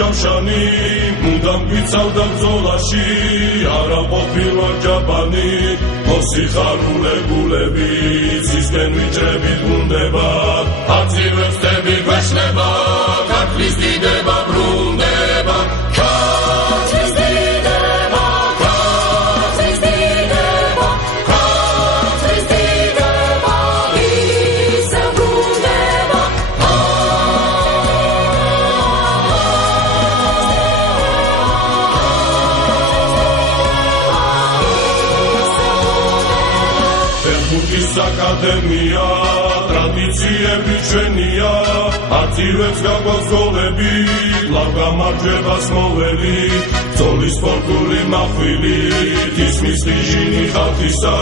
ჯამშანი მუდამ გვიცავდა ბრძოლაში არა ყოფილა ჯაბანი მოსიხარულებულები ცისკენ ვიჭრებით გუნდება აცივე ხტები გვეშლება ქართლის დიდება ბრუნდება ქართლის დიდება ქართლის დიდება ქართლის დიდება ისე ბრუნდება აკადემია ტრადიციები ჩვენია აცივებს გაგვაქვს გოლები ლավ გამარჯვებას მოველი ბრძოლის სპორტული მახვილი ისმის ხიჟინი ხალხისა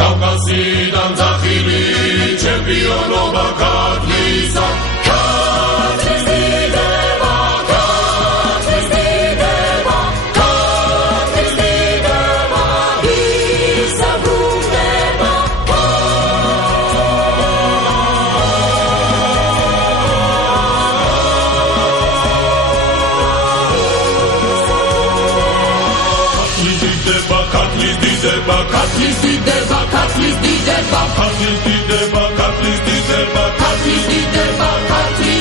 კავკასიდან ძახილი ჩემპიონობა ქართლისა ქართლის დიდება ქართლის დიდება ქართლის დიდება ისე ბრუნდება ქართლის დიდება ქართლის დიდება ქართლის დიდება ქართლის დიდება ქართლის დიდება ქართლის